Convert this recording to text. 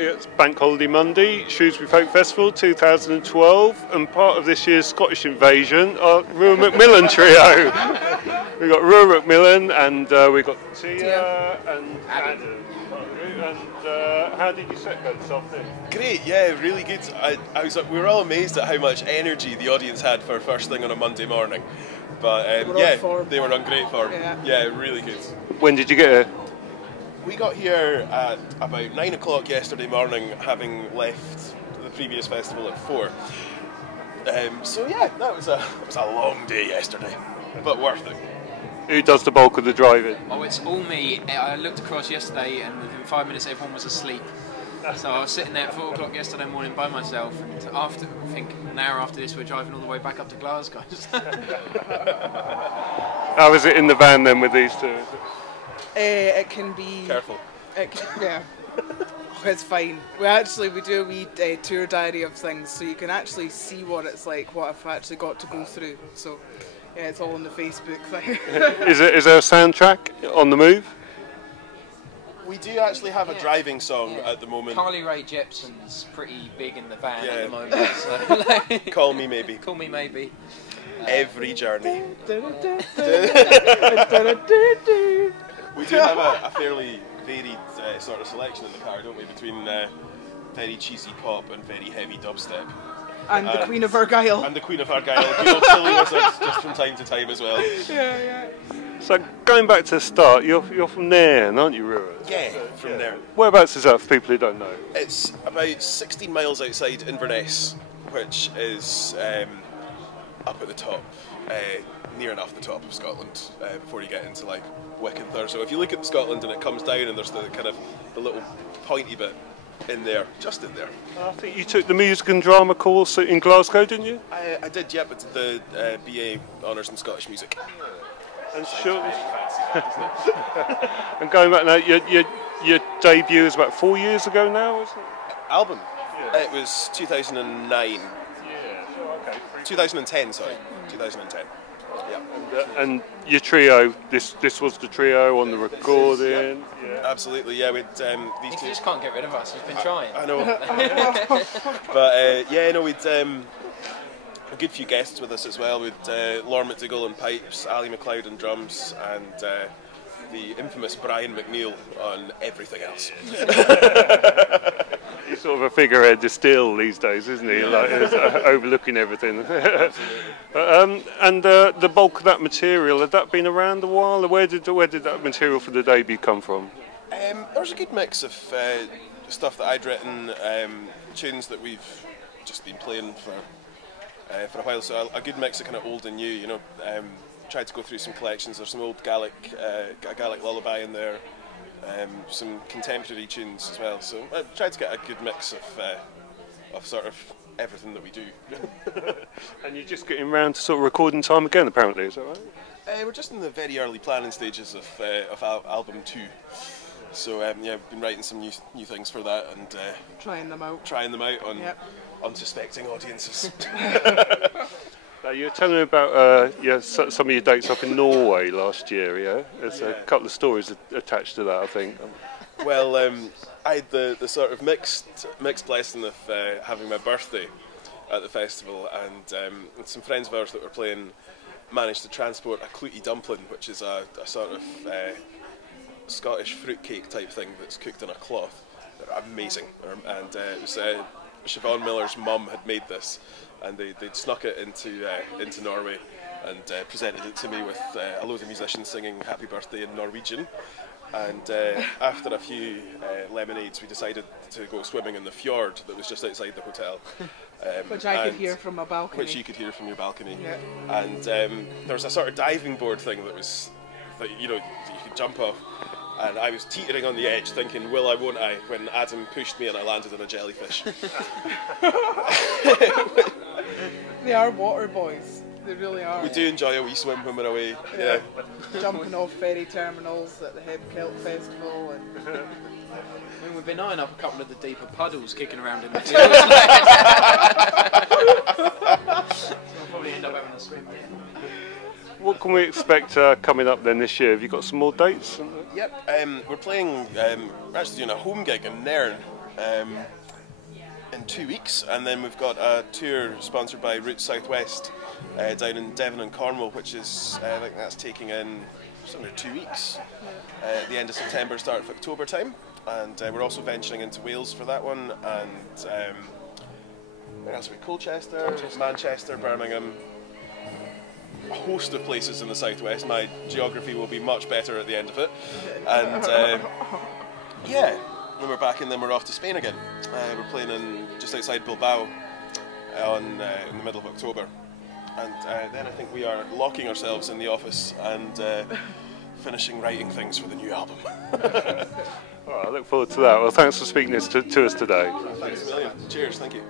It's Bank Holiday Monday, Shrewsbury Folk Festival 2012, and part of this year's Scottish invasion are Rua MacMillan Trio. We've got Rua MacMillan and we've got Tia and Adam. And how did your set go this afternoon? Great, yeah, really good. We were all amazed at how much energy the audience had for first thing on a Monday morning. But they were on great form. Yeah, really good. When did you get here? We got here at about 9 o'clock yesterday morning, having left the previous festival at 4. So yeah, that was a long day yesterday, but worth it. Who does the bulk of the driving? Oh, it's all me. I looked across yesterday and within 5 minutes everyone was asleep. So I was sitting there at 4 o'clock yesterday morning by myself, and after, I think an hour after this we're driving all the way back up to Glasgow. How is it in the van then with these two? It can be... Careful. Yeah. It's fine. We do a wee tour diary of things, so you can actually see what it's like, what I've actually got to go through. So yeah, it's all on the Facebook thing. Is there a soundtrack on the move? We do actually have a driving song at the moment. Carly Rae Jepsen's pretty big in the van at the moment. So, Call Me Maybe. Call Me Maybe. Every journey. We do have a fairly varied sort of selection in the car, don't we? Between very cheesy pop and very heavy dubstep. And the Queen of Argyll. And the Queen of Argyll. Good old silly wizards just from time to time as well. Yeah. So going back to the start, you're from Nairn, aren't you, Rua? Yeah, from there. Whereabouts is that for people who don't know? It's about 16 miles outside Inverness, which is up at the top, near enough the top of Scotland, before you get into like Wick and Thur. So if you look at Scotland and it comes down and there's the kind of the little pointy bit in there, just in there. I think you took the music and drama course in Glasgow, didn't you? I did, yeah, but the BA Honours in Scottish Music. And sure. And going back now, your debut is about 4 years ago now, isn't it? Album? Yeah. It was 2009. Yeah, okay. 2010, sorry. 2010. Yeah. And your trio, this was the trio on the recording. Yeah. Absolutely, yeah. We'd He just can't get rid of us. He's been trying. I know. But we'd a good few guests with us as well. With Lauren McDougall on pipes, Ali MacLeod on drums, and the infamous Brian McNeil on everything else. He's sort of a figurehead still these days, isn't he? Like overlooking everything. And the bulk of that material, had that been around a while? Where did that material for the debut come from? There was a good mix of stuff that I'd written, tunes that we've just been playing for a while. So a good mix of kind of old and new. You know, tried to go through some collections. There's some old Gaelic lullaby in there. Some contemporary tunes as well, so I tried to get a good mix of sort of everything that we do. And you're just getting round to sort of recording time again, apparently, is that right? We're just in the very early planning stages of album 2, so we've been writing some new things for that and trying them out on unsuspecting audiences. You were telling me about some of your dates up in Norway last year, yeah? There's a couple of stories attached to that, I think. Well, I had the sort of mixed blessing of having my birthday at the festival, and some friends of ours that were playing managed to transport a clootie dumpling, which is a sort of Scottish fruitcake type thing that's cooked in a cloth. They're amazing, and it was Siobhan Miller's mum had made this, and they'd snuck it into Norway and presented it to me with a load of musicians singing Happy Birthday in Norwegian. And after a few lemonades, we decided to go swimming in the fjord that was just outside the hotel. Which I could hear from my balcony. Which you could hear from your balcony. Yeah. And there was a sort of diving board thing that you could jump off. And I was teetering on the edge thinking, will I, won't I, when Adam pushed me and I landed on a jellyfish. They are water boys. They really are. We do enjoy a wee swim when we're away. Yeah. Jumping off ferry terminals at the Heb Celt Festival. And I mean, we've been eyeing up a couple of the deeper puddles kicking around in the field. So we'll probably end up having a swim. What can we expect coming up then this year? Have you got some more dates? Yep, we're playing, we're actually doing a home gig in Nairn in 2 weeks, and then we've got a tour sponsored by Route Southwest down in Devon and Cornwall, which is I think that's taking in just under 2 weeks, at the end of September, start of October time, and we're also venturing into Wales for that one, and where else are we? Colchester, Manchester, Birmingham, a host of places in the southwest. My geography will be much better at the end of it, and yeah. Then we're back and then we're off to Spain again. We're playing in just outside Bilbao in the middle of October. And then I think we are locking ourselves in the office and finishing writing things for the new album. All right, I look forward to that. Well, thanks for speaking to us today. Thanks a million. Cheers, thank you.